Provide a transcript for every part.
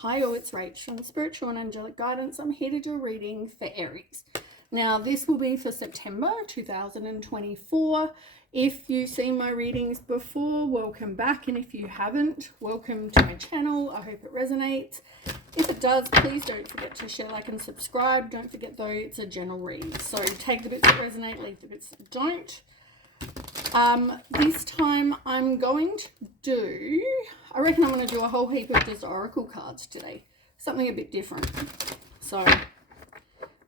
Hi all, it's Rach from Spiritual and Angelic Guidance. I'm here to do a reading for Aries. Now this will be for September 2024. If you've seen my readings before, welcome back, and if you haven't, welcome to my channel. I hope it resonates. If it does, please don't forget to share, like, and subscribe. Don't forget though, it's a general read, so take the bits that resonate, leave the bits that don't. This time I'm going to do, I reckon I'm going to do a whole heap of just oracle cards today. Something a bit different. So,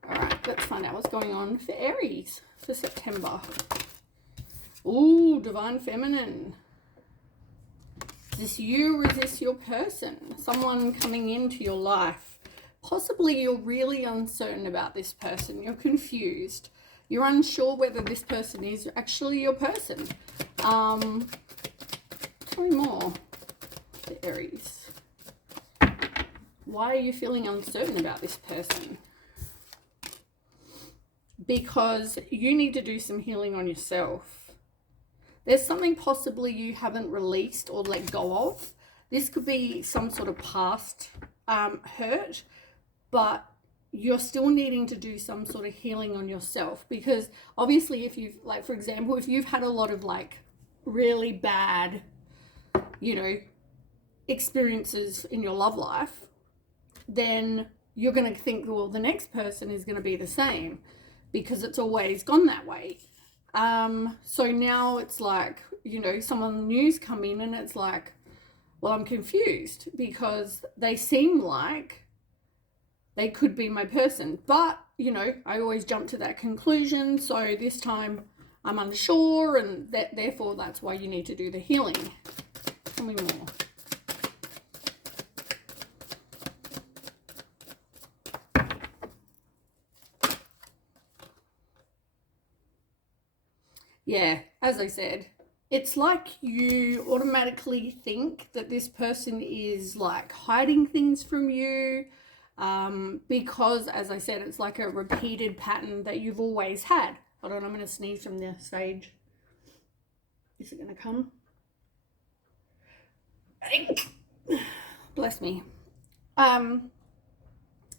alright, let's find out what's going on for Aries for September. Ooh, Divine Feminine. Is this you or is this your person? Someone coming into your life. Possibly you're really uncertain about this person. You're confused. You're unsure whether this person is actually your person. Tell me more, the Aries. Why are you feeling uncertain about this person? Because you need to do some healing on yourself. There's something possibly you haven't released or let go of. This could be some sort of past hurt, but you're still needing to do some sort of healing on yourself, because obviously if you've, like, for example, if you've had a lot of like really bad, experiences in your love life, then you're going to think, well, the next person is going to be the same because it's always gone that way. So now it's like, someone new's come in and it's like, well, I'm confused because they seem like they could be my person, but I always jump to that conclusion. So this time I'm unsure, and therefore that's why you need to do the healing. Tell me more. Yeah, as I said, it's like you automatically think that this person is like hiding things from you. Because, as I said, it's like a repeated pattern that you've always had. Hold on, I'm going to sneeze from the stage. Is it going to come? Bless me.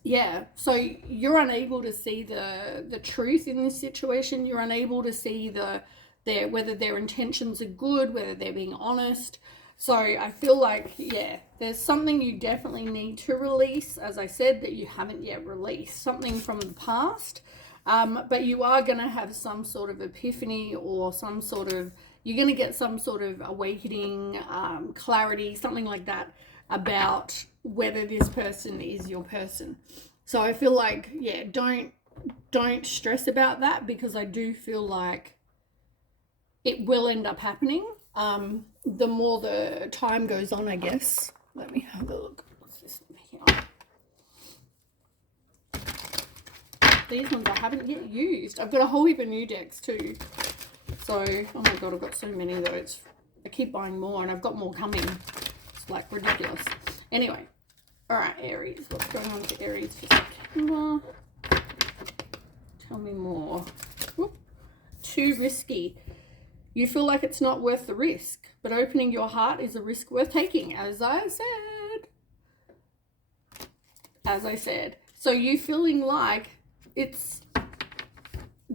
Yeah, so you're unable to see the truth in this situation. You're unable to see whether their intentions are good, whether they're being honest. So I feel like, yeah, there's something you definitely need to release, as I said, that you haven't yet released. Something from the past. But you are going to have some sort of epiphany, or you're going to get some sort of awakening, clarity, something like that, about whether this person is your person. So I feel like, yeah, don't stress about that, because I do feel like it will end up happening. The more the time goes on, I guess. Let me have a look. What's this here? These ones I haven't yet used. I've got a whole heap of new decks too. So, oh my god, I've got so many of those. I keep buying more, and I've got more coming. It's like ridiculous. Anyway, alright, Aries. What's going on for Aries for September? Tell me more. Whoop. Too risky. You feel like it's not worth the risk, but opening your heart is a risk worth taking, as I said. So you feeling like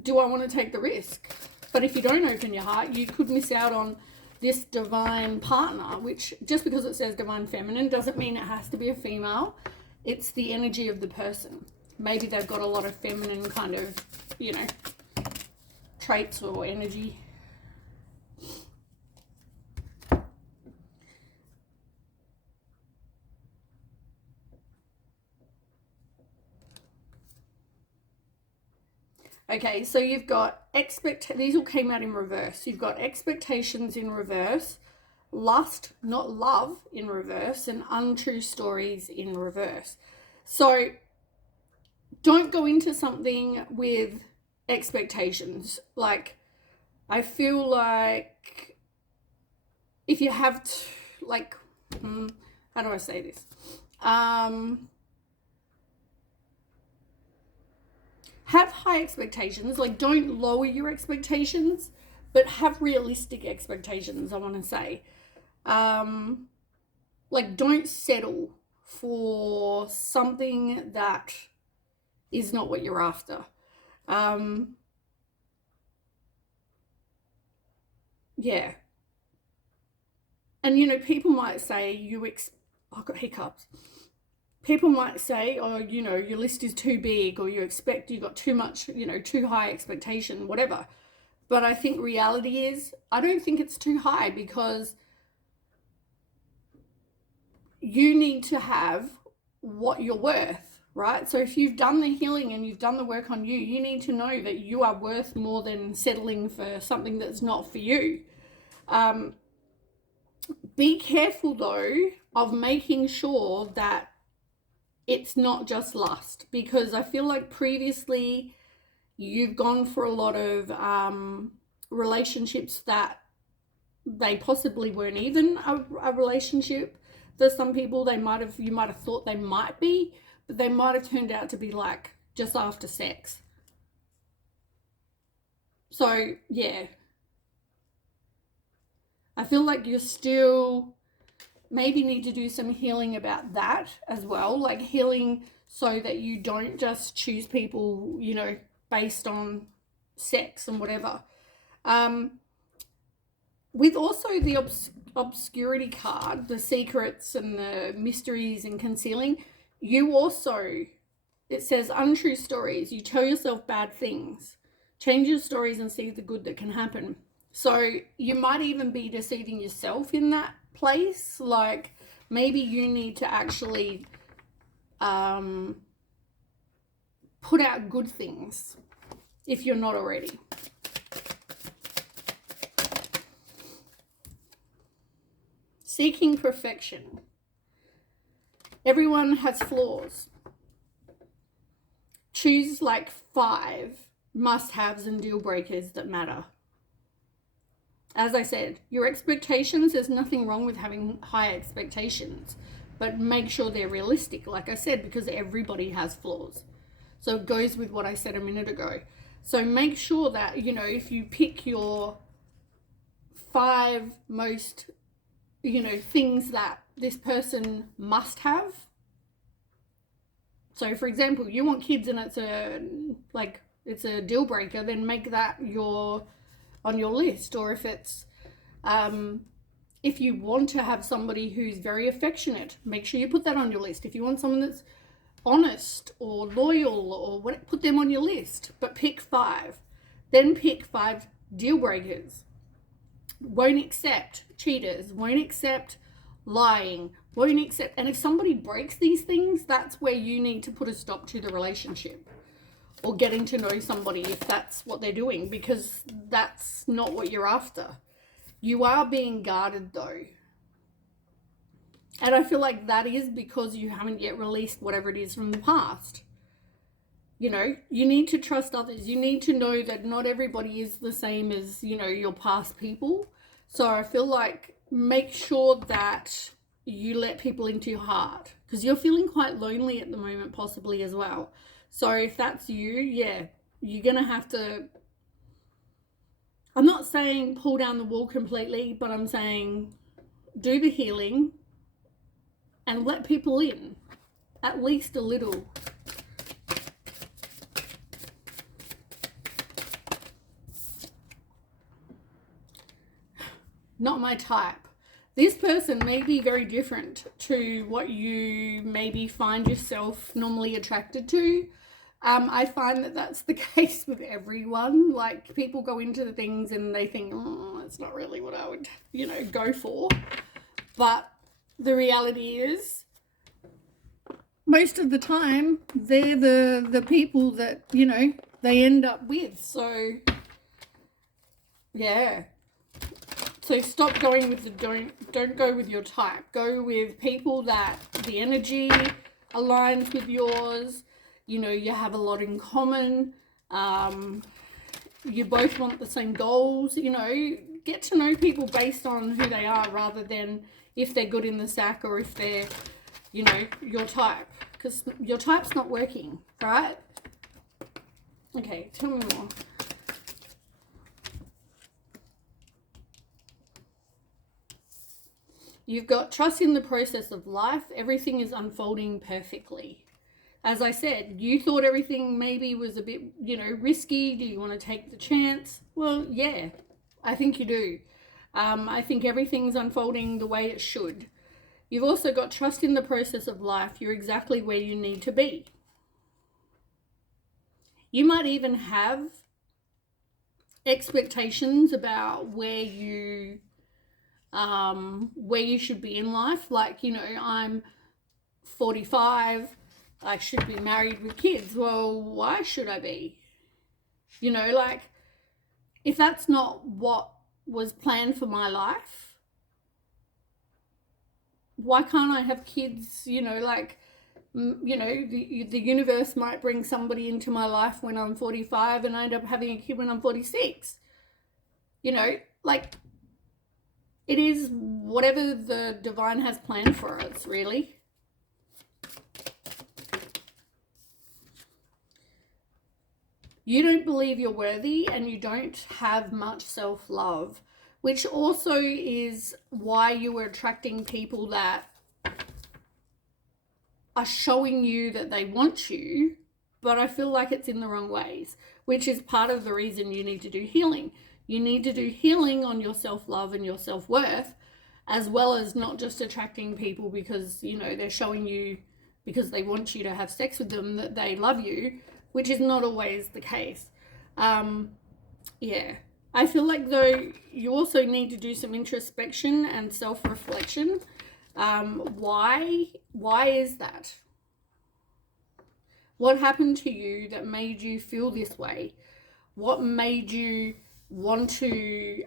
do I want to take the risk? But if you don't open your heart, you could miss out on this divine partner, which, just because it says divine feminine doesn't mean it has to be a female. It's the energy of the person. Maybe they've got a lot of feminine kind of, traits or energy. Okay, so you've got these all came out in reverse. You've got expectations in reverse, lust, not love, in reverse, and untrue stories in reverse. So don't go into something with expectations. Like, I feel like if you have how do I say this? Have high expectations. Like, don't lower your expectations, but have realistic expectations, I want to say. Like, don't settle for something that is not what you're after. Yeah. And, you know, people might say I've got hiccups. People might say, oh, you know, your list is too big, or you got too much, you know, too high expectation, whatever. But I think reality is, I don't think it's too high, because you need to have what you're worth, right? So if you've done the healing and you've done the work on you, you need to know that you are worth more than settling for something that's not for you. Be careful, though, of making sure that it's not just lust, because I feel like previously you've gone for a lot of relationships that they possibly weren't even a relationship. For some people, you might have thought they might be, but they might have turned out to be like just after sex. So yeah, I feel like you still maybe need to do some healing about that as well, like healing so that you don't just choose people, you know, based on sex and whatever. With also the obscurity card, the secrets and the mysteries and concealing, it says untrue stories. You tell yourself bad things. Change your stories and see the good that can happen. So you might even be deceiving yourself in that place. Like maybe you need to actually put out good things if you're not already. Seeking perfection. Everyone has flaws. Choose like 5 must-haves and deal breakers that matter. As I said, your expectations, there's nothing wrong with having high expectations, but make sure they're realistic, like I said, because everybody has flaws. So it goes with what I said a minute ago. So make sure that, you know, if you pick your 5 most, you know, things that this person must have. So for example, you want kids and it's a deal breaker, then make that on your list. Or if it's if you want to have somebody who's very affectionate, make sure you put that on your list. If you want someone that's honest or loyal or what, put them on your list, but pick 5. Then pick 5 deal breakers. Won't accept cheaters, won't accept lying, won't accept. And if somebody breaks these things, that's where you need to put a stop to the relationship or getting to know somebody if that's what they're doing, because that's not what you're after. You are being guarded though. And I feel like that is because you haven't yet released whatever it is from the past. You know, you need to trust others. You need to know that not everybody is the same as, you know, your past people. So I feel like make sure that you let people into your heart, because you're feeling quite lonely at the moment, possibly as well. So if that's you, yeah, you're going to have to, I'm not saying pull down the wall completely, but I'm saying do the healing and let people in, at least a little. Not my type. This person may be very different to what you maybe find yourself normally attracted to. I find that that's the case with everyone. Like people go into the things and they think, oh, that's not really what I would, you know, go for. But the reality is, most of the time, they're the people that, you know, they end up with. So, yeah. So stop going with don't go with your type. Go with people that the energy aligns with yours. You know, you have a lot in common. You both want the same goals. You know, get to know people based on who they are rather than if they're good in the sack or if they're, you know, your type. Because your type's not working, right? Okay, tell me more. You've got trust in the process of life. Everything is unfolding perfectly. As I said, you thought everything maybe was a bit, risky. Do you want to take the chance? Well, yeah, I think you do. I think everything's unfolding the way it should. You've also got trust in the process of life. You're exactly where you need to be. You might even have expectations about where you should be in life. Like, I'm 45, I should be married with kids. Well, why should I be? If that's not what was planned for my life, why can't I have kids? The universe might bring somebody into my life when I'm 45 and I end up having a kid when I'm 46. It is whatever the divine has planned for us, really. You don't believe you're worthy and you don't have much self-love, which also is why you are attracting people that are showing you that they want you, but I feel like it's in the wrong ways, which is part of the reason you need to do healing. You need to do healing on your self-love and your self-worth, as well as not just attracting people because, they're showing you because they want you to have sex with them that they love you, which is not always the case. Yeah. I feel like, though, you also need to do some introspection and self-reflection. Why is that? What happened to you that made you feel this way? What made you want to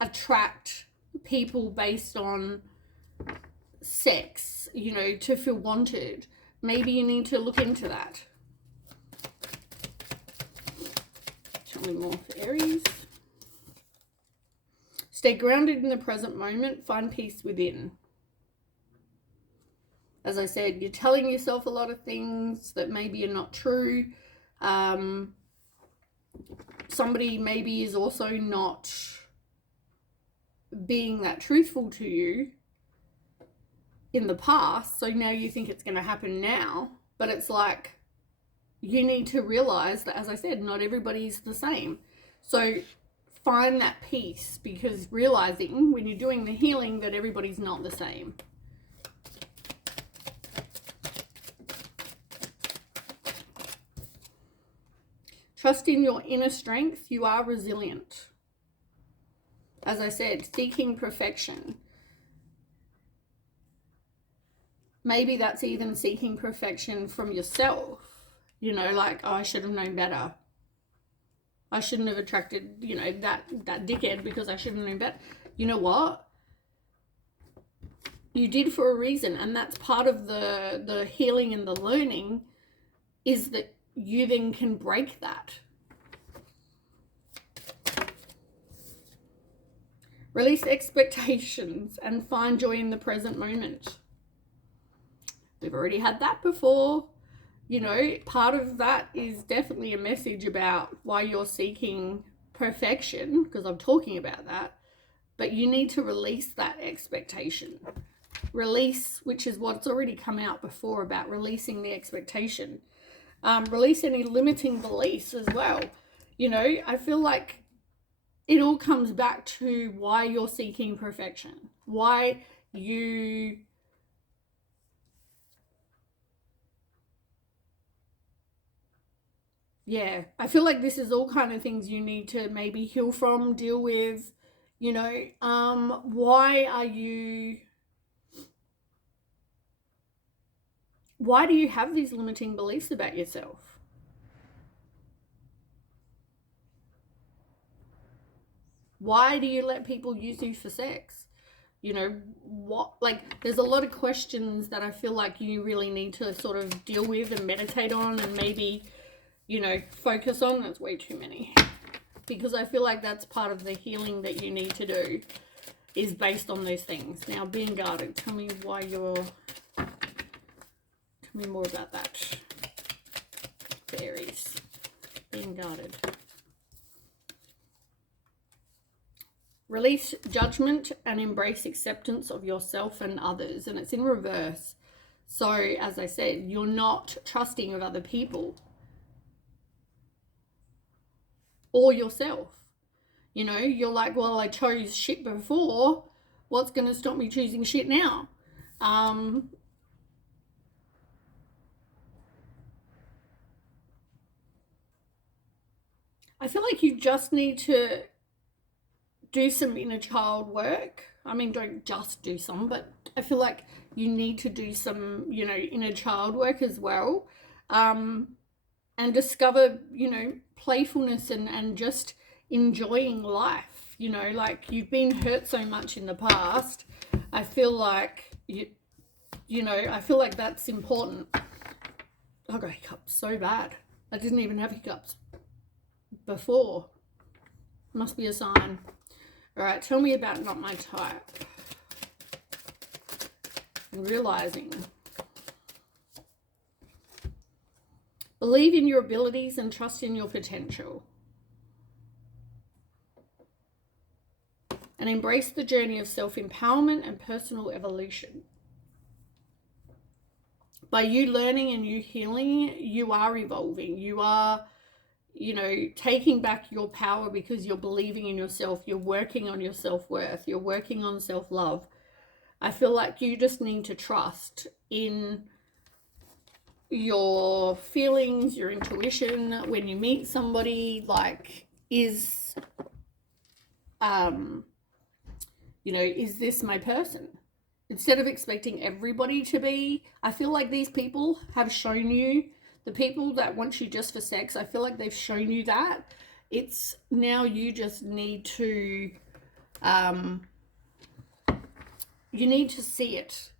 attract people based on sex, to feel wanted? Maybe you need to look into that. Tell me more for Aries. Stay grounded in the present moment. Find peace within. As I said, you're telling yourself a lot of things that maybe are not true. Somebody maybe is also not being that truthful to you in the past. So now you think it's going to happen now. But it's like, you need to realize that, as I said, not everybody's the same. So find that peace, because realizing when you're doing the healing that everybody's not the same. Trust in your inner strength. You are resilient. As I said, seeking perfection. Maybe that's even seeking perfection from yourself. Like, oh, I should have known better. I shouldn't have attracted, that dickhead because I should have known better. You know what? You did for a reason, and that's part of the healing and the learning, is that you then can break that. Release expectations and find joy in the present moment. We've already had that before. Part of that is definitely a message about why you're seeking perfection, because I'm talking about that. But you need to release that expectation. Release, which is what's already come out before about releasing the expectation. Release any limiting beliefs as well. I feel like it all comes back to why you're seeking perfection. Why you... Yeah, I feel like this is all kind of things you need to maybe heal from, deal with. Why do you have these limiting beliefs about yourself? Why do you let people use you for sex? There's a lot of questions that I feel like you really need to sort of deal with and meditate on and maybe, focus on. That's way too many. Because I feel like that's part of the healing that you need to do, is based on those things. Now, being guarded. Tell me more about that. For Aries. Being guarded. Release judgment and embrace acceptance of yourself and others. And it's in reverse. So, as I said, you're not trusting of other people or yourself. You know, you're like, well, I chose shit before. What's going to stop me choosing shit now? I feel like you just need to do some inner child work. I mean, don't just do some, but I feel like you need to do some, you know, inner child work as well. And discover, you know, playfulness and just enjoying life. You know, like, you've been hurt so much in the past. I feel like, you know, I feel like that's important. I got hiccups so bad. I didn't even have hiccups before. Must be a sign. All right, tell me about not my type. And realizing. Believe in your abilities and trust in your potential. And embrace the journey of self-empowerment and personal evolution. By you learning and you healing, you are evolving. You are, you know, taking back your power because you're believing in yourself. You're working on your self-worth. You're working on self-love. I feel like you just need to trust in your feelings, your intuition. When you meet somebody, like, is, you know, is this my person? Instead of expecting everybody to be, I feel like these people have shown you, the people that want you just for sex, I feel like they've shown you that. It's now you just need to, you need to see it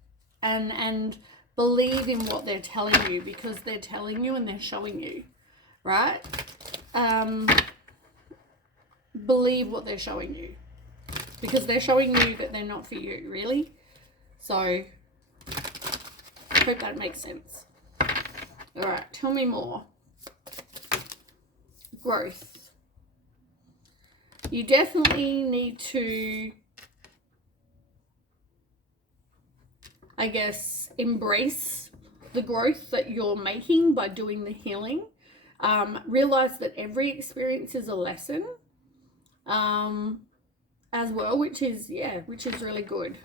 and believe in what they're telling you, because they're telling you and they're showing you, right? Believe what they're showing you, because they're showing you that they're not for you, really. So, I hope that makes sense. All right, tell me more. Growth. You definitely need to, I guess, embrace the growth that you're making by doing the healing. Realize that every experience is a lesson as well, which is really good.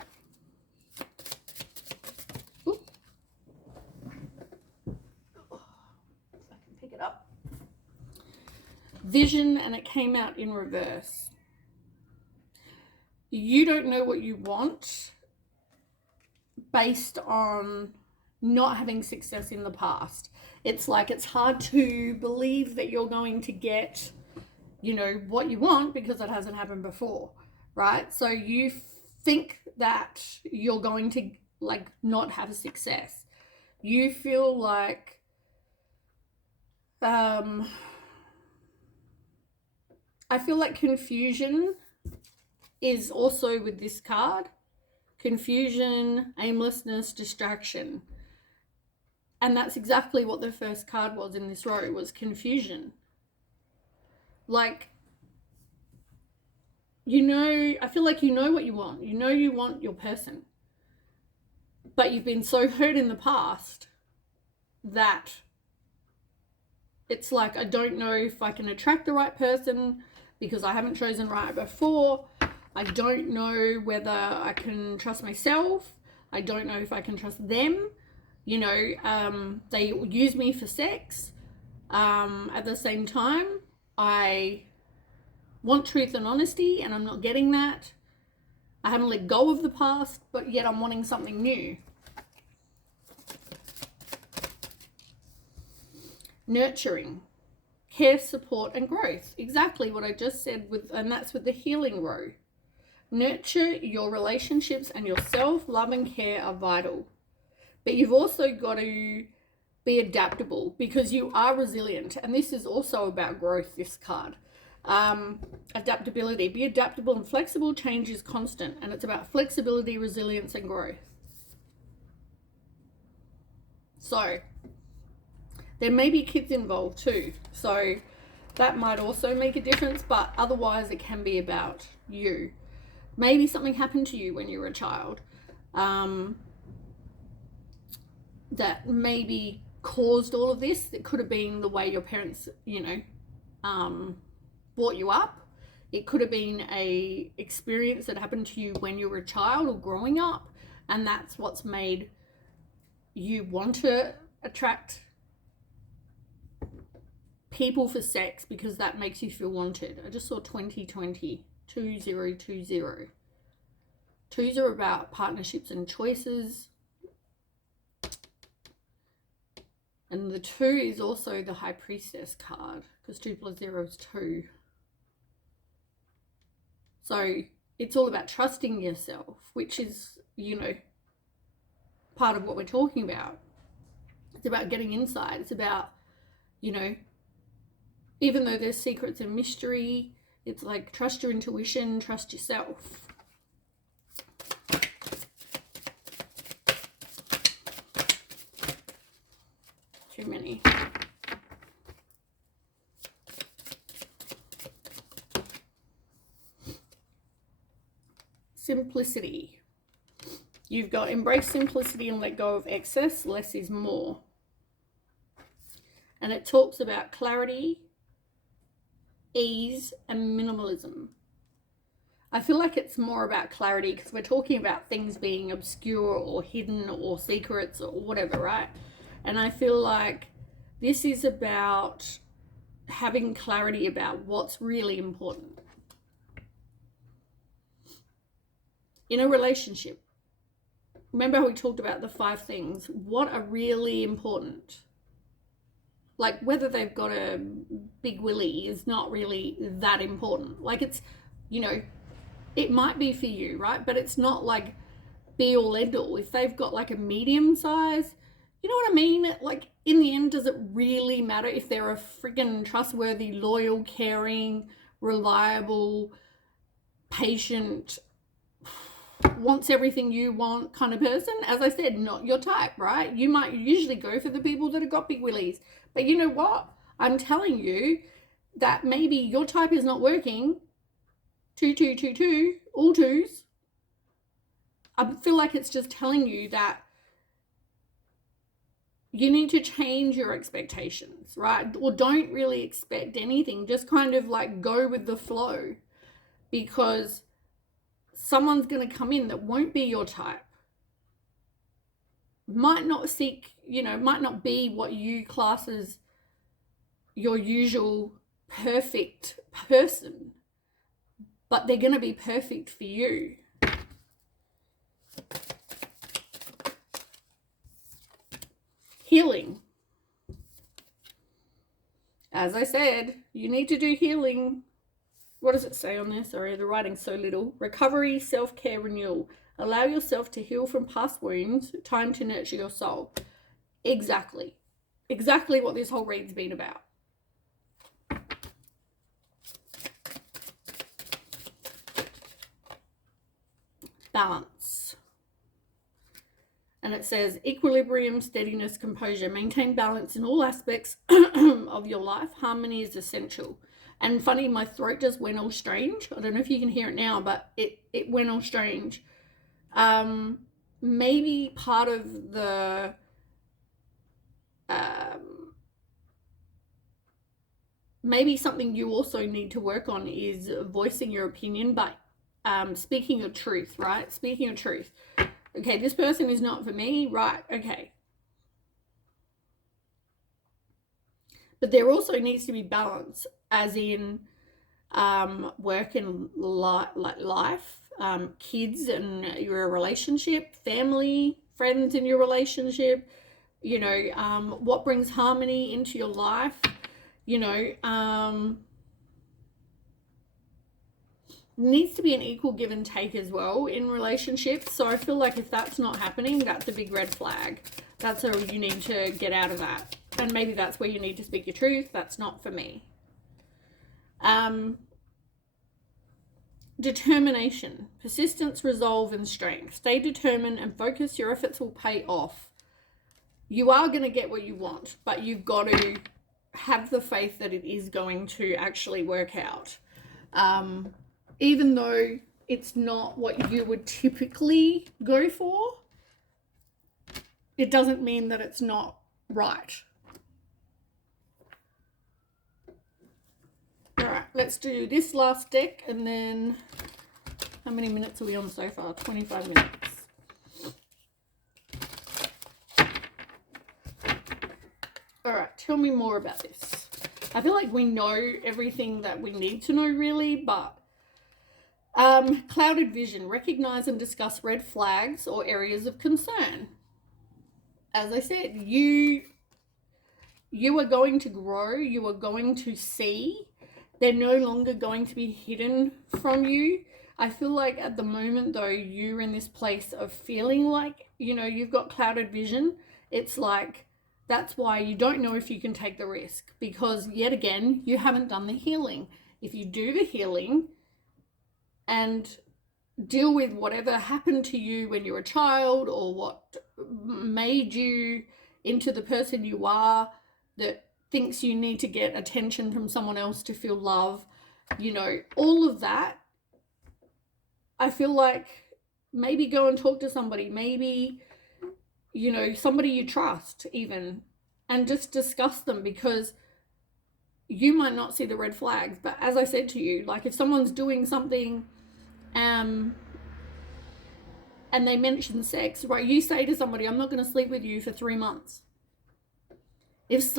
Ooh. If I can pick it up. Vision, and it came out in reverse. You don't know what you want based on not having success in the past. It's like, it's hard to believe that you're going to get, you know, what you want because it hasn't happened before, right? So you think that you're going to, like, not have success. You feel like, I feel like confusion is also with this card. Confusion, aimlessness, distraction. And that's exactly what the first card was in this row, was confusion. Like, you know, I feel like you know what you want. You know you want your person. But you've been so hurt in the past that it's like, I don't know if I can attract the right person because I haven't chosen right before. I don't know whether I can trust myself. I don't know if I can trust them. You know, they use me for sex. At the same time, I want truth and honesty, and I'm not getting that. I haven't let go of the past, but yet I'm wanting something new. Nurturing, care, support, and growth. Exactly what I just said, and that's with the healing row. Nurture your relationships and yourself. Love and care are vital. But you've also got to be adaptable, because you are resilient. And this is also about growth, this card. Adaptability. Be adaptable and flexible. Change is constant. And it's about flexibility, resilience, and growth. So, there may be kids involved too. So, that might also make a difference. But otherwise, it can be about you. Maybe something happened to you when you were a child that maybe caused all of this. It could have been the way your parents, brought you up. It could have been a experience that happened to you when you were a child or growing up, and that's what's made you want to attract people for sex, because that makes you feel wanted. I just saw 2020, 2020. Twos are about partnerships and choices. And the 2 is also the High Priestess card, because 2 plus 0 is 2. So it's all about trusting yourself, which is, part of what we're talking about. It's about getting inside. It's about, even though there's secrets and mystery, it's like trust your intuition, trust yourself. Too many. Simplicity. You've got embrace simplicity and let go of excess. Less is more. And it talks about clarity, ease, and minimalism. I feel like it's more about clarity, because we're talking about things being obscure or hidden or secrets or whatever, right? And I feel like this is about having clarity about what's really important. In a relationship, remember how we talked about the 5 things? What are really important? Like, whether they've got a big willy is not really that important. Like, it's, it might be for you, right? But it's not like be all end all. If they've got like a medium size, you know what I mean? Like, in the end, does it really matter if they're a friggin' trustworthy, loyal, caring, reliable, patient, wants everything you want kind of person? As I said, not your type, right? You might usually go for the people that have got big willies. But you know what? I'm telling you that maybe your type is not working. 2, 2, 2, 2, all 2s. I feel like it's just telling you that you need to change your expectations, right? Or don't really expect anything. Just kind of like go with the flow, because someone's going to come in that won't be your type. Might not be what you class as your usual perfect person, but they're going to be perfect for you. Healing. As I said, you need to do healing. What does it say on there? Sorry, the writing's so little. Recovery, self-care, renewal. Allow yourself to heal from past wounds. Time to nurture your soul. Exactly. Exactly what this whole read's been about. Balance. And it says equilibrium, steadiness, composure. Maintain balance in all aspects of your life. Harmony is essential. And funny, my throat just went all strange. I don't know if you can hear it now, but it went all strange. Maybe part of the maybe something you also need to work on is voicing your opinion, but speaking your truth, right? Speaking your truth. Okay, this person is not for me, right? Okay. But there also needs to be balance, as in work and life, kids and your relationship, family, friends in your relationship, what brings harmony into your life, needs to be an equal give and take as well in relationships. So I feel like if that's not happening, that's a big red flag. That's how you need to get out of that. And maybe that's where you need to speak your truth. That's not for me. Determination, persistence, resolve, and strength. Stay determined and focus. Your efforts will pay off. You are going to get what you want, but you've got to have the faith that it is going to actually work out. Even though it's not what you would typically go for, it doesn't mean that it's not right. All right, let's do this last deck, and then how many minutes are we on so far? 25 minutes. All right, tell me more about this. I feel like we know everything that we need to know, really, but clouded vision. Recognize and discuss red flags or areas of concern. As I said, you are going to grow. You are going to see. They're no longer going to be hidden from you. I feel like at the moment, though, you're in this place of feeling like, you know, you've got clouded vision. It's like, that's why you don't know if you can take the risk, because yet again, you haven't done the healing. If you do the healing and deal with whatever happened to you when you were a child, or what made you into the person you are, that thinks you need to get attention from someone else to feel love, you know, all of that, I feel like maybe go and talk to somebody, maybe, you know, somebody you trust even, and just discuss them, because you might not see the red flags. But as I said to you, like if someone's doing something and they mention sex, right, you say to somebody, I'm not going to sleep with you for 3 months. If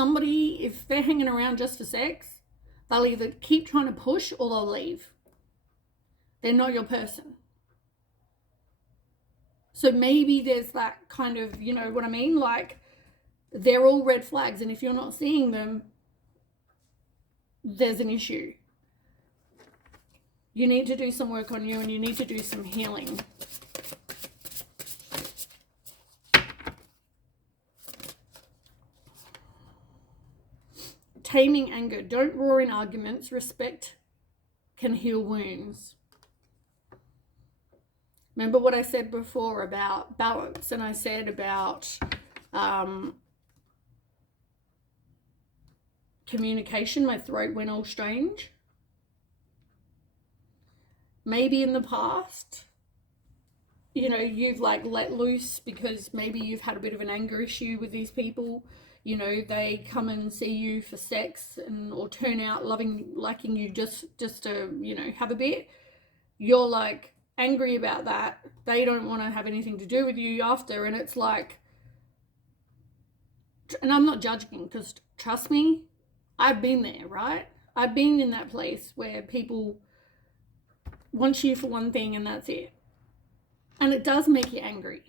they're hanging around just for sex, they'll either keep trying to push or they'll leave. They're not your person. So maybe there's that kind of, you know what I mean? Like, they're all red flags, and if you're not seeing them, there's an issue. You need to do some work on you, and you need to do some healing. Taming anger. Don't roar in arguments. Respect can heal wounds. Remember what I said before about balance, and I said about communication. My throat went all strange. Maybe in the past, you know, you've like let loose because maybe you've had a bit of an anger issue with these people. You know, they come and see you for sex or turn out liking you just to, you know, have a bit. You're like angry about that. They don't want to have anything to do with you after. And it's like, and I'm not judging, because trust me, I've been there, right? I've been in that place where people want you for one thing and that's it. And it does make you angry.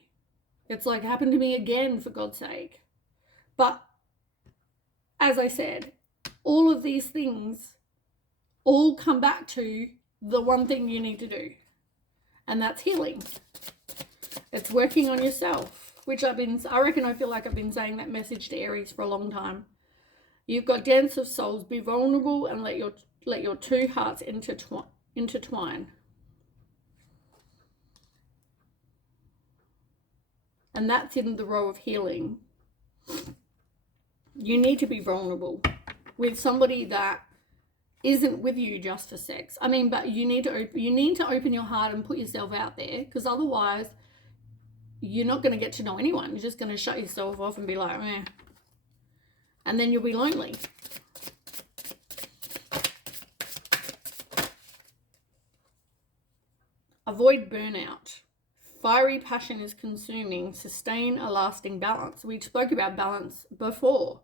It's like, happened to me again, for God's sake. But as I said, all of these things all come back to the one thing you need to do, and that's healing. It's working on yourself, which I feel like I've been saying that message to Aries for a long time. You've got dance of souls. Be vulnerable and let your two hearts intertwine. And that's in the row of healing. You need to be vulnerable with somebody that isn't with you just for sex. I mean, but you need to open your heart and put yourself out there, because otherwise you're not going to get to know anyone. You're just going to shut yourself off and be like, meh. And then you'll be lonely. Avoid burnout. Fiery passion is consuming. Sustain a lasting balance. We spoke about balance before.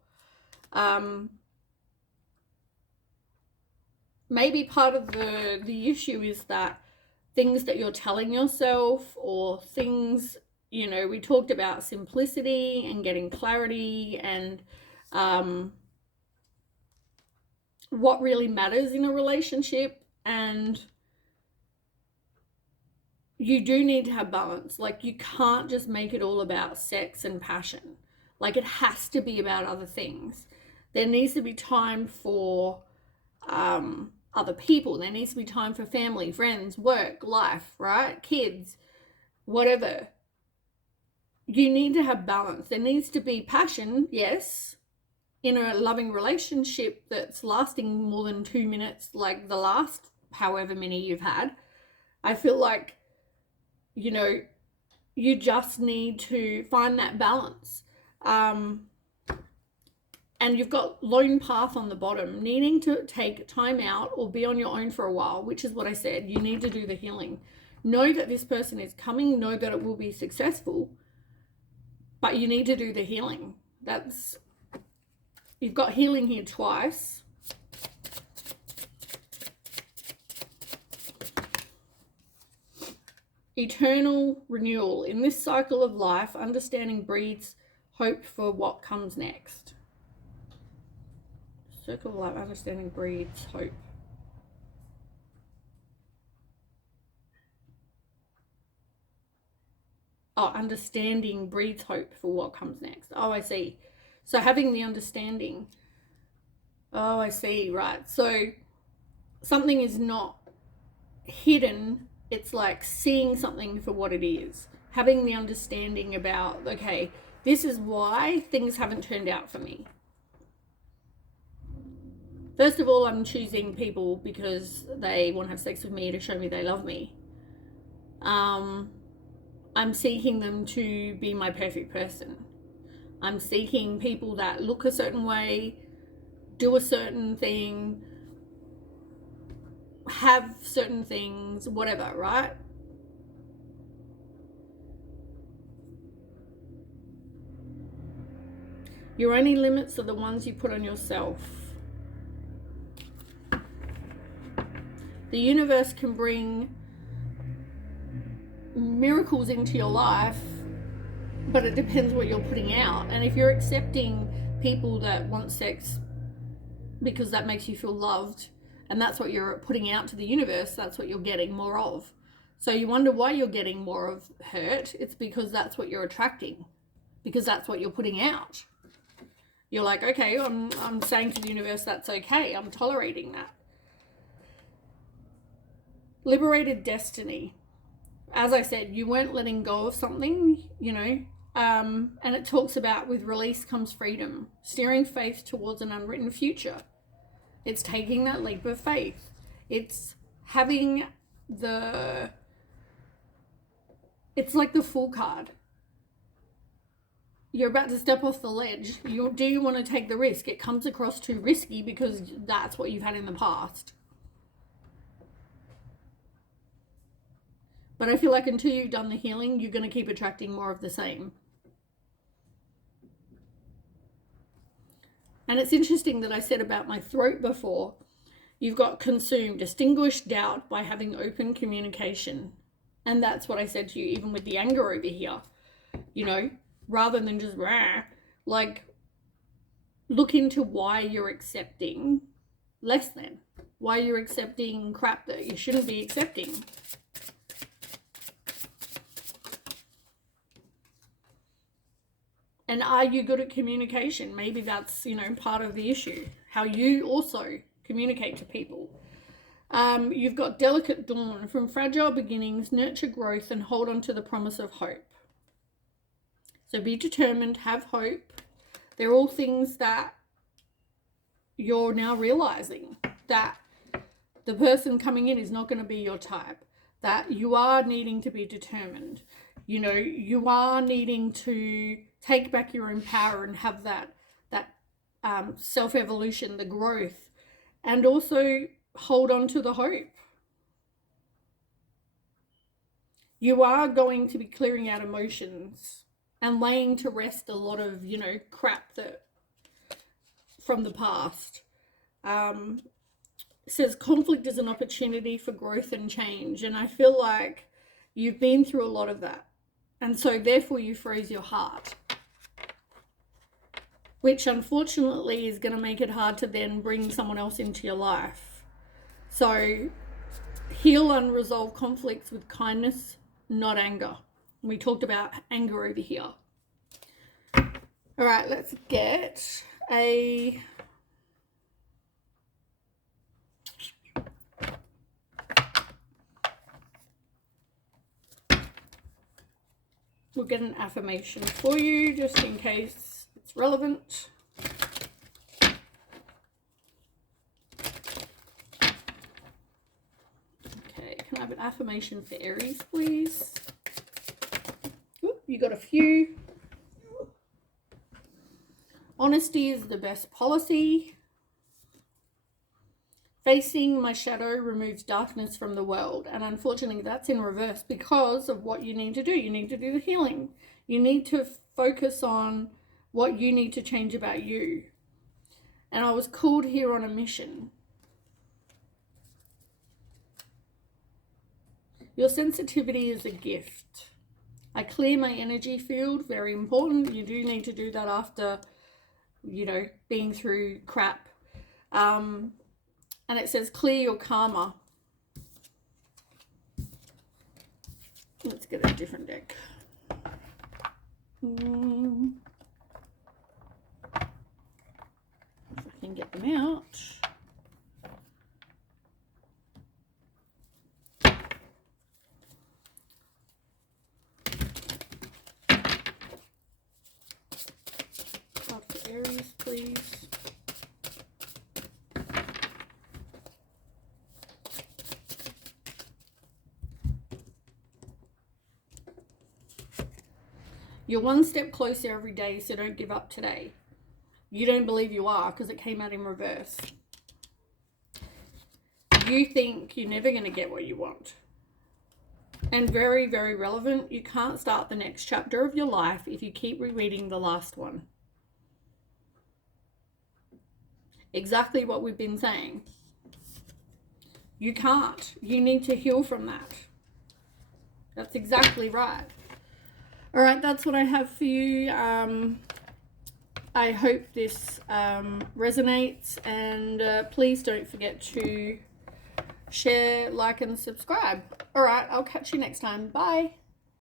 Maybe part of the issue is that things that you're telling yourself, or things, you know, we talked about simplicity and getting clarity and what really matters in a relationship, and you do need to have balance. Like, you can't just make it all about sex and passion. Like, it has to be about other things. There needs to be time for other people. There needs to be time for family, friends, work, life, right? Kids, whatever. You need to have balance. There needs to be passion, yes, in a loving relationship that's lasting more than 2 minutes, like the last however many you've had. I feel like, you know, you just need to find that balance. And you've got lone path on the bottom, needing to take time out or be on your own for a while, which is what I said. You need to do the healing. Know that this person is coming. Know that it will be successful. But you need to do the healing. You've got healing here twice. Eternal renewal. In this cycle of life, understanding breeds hope for what comes next. Circle of life, understanding breeds hope. Oh, understanding breeds hope for what comes next. Oh, I see. So having the understanding. Oh, I see. Right. So something is not hidden. It's like seeing something for what it is. Having the understanding about, okay, this is why things haven't turned out for me. First of all, I'm choosing people because they want to have sex with me to show me they love me. I'm seeking them to be my perfect person. I'm seeking people that look a certain way, do a certain thing, have certain things, whatever, right? Your only limits are the ones you put on yourself. The universe can bring miracles into your life, but it depends what you're putting out. And if you're accepting people that want sex because that makes you feel loved, and that's what you're putting out to the universe, that's what you're getting more of. So you wonder why you're getting more of hurt. It's because that's what you're attracting, because that's what you're putting out. You're like, okay, I'm saying to the universe that's okay, I'm tolerating that. Liberated destiny. As I said, you weren't letting go of something, you know, and it talks about with release comes freedom, steering faith towards an unwritten future. It's taking that leap of faith. It's having it's like the Fool card. You're about to step off the ledge. Do you want to take the risk? It comes across too risky because that's what you've had in the past. But I feel like until you've done the healing, you're going to keep attracting more of the same. And it's interesting that I said about my throat before. You've got consume, distinguish doubt by having open communication. And that's what I said to you, even with the anger over here. You know, rather than just rah, like look into why you're accepting less than. Why you're accepting crap that you shouldn't be accepting. And are you good at communication? Maybe that's, you know, part of the issue. How you also communicate to people. You've got delicate dawn. From fragile beginnings, nurture growth and hold on to the promise of hope. So be determined, have hope. They're all things that you're now realizing. That the person coming in is not going to be your type. That you are needing to be determined. You know, you are needing to take back your own power and have that self-evolution, the growth, and also hold on to the hope. You are going to be clearing out emotions and laying to rest a lot of, you know, crap that from the past. It says conflict is an opportunity for growth and change, and I feel like you've been through a lot of that. And so therefore you freeze your heart, which unfortunately is going to make it hard to then bring someone else into your life. So heal unresolved conflicts with kindness, not anger. We talked about anger over here. All right, let's get a... We'll get an affirmation for you just in case it's relevant. Okay, can Can I have an affirmation for Aries, please? Ooh, you got a few. Honesty is the best policy. Facing my shadow removes darkness from the world. And unfortunately, that's in reverse because of what you need to do. You need to do the healing. You need to focus on what you need to change about you. And I was called here on a mission. Your sensitivity is a gift. I clear my energy field, very important. You do need to do that after, you know, being through crap. And it says clear your karma. Let's get a different deck. If I can get them out. Card for Aries, please. You're one step closer every day, so don't give up today. You don't believe you are because it came out in reverse. You think you're never going to get what you want. And very, very relevant, you can't start the next chapter of your life if you keep rereading the last one. Exactly what we've been saying. You can't. You need to heal from that. That's exactly right. All right, that's what I have for you. I hope this resonates, and please don't forget to share, like, and subscribe. All right, I'll catch you next time. Bye.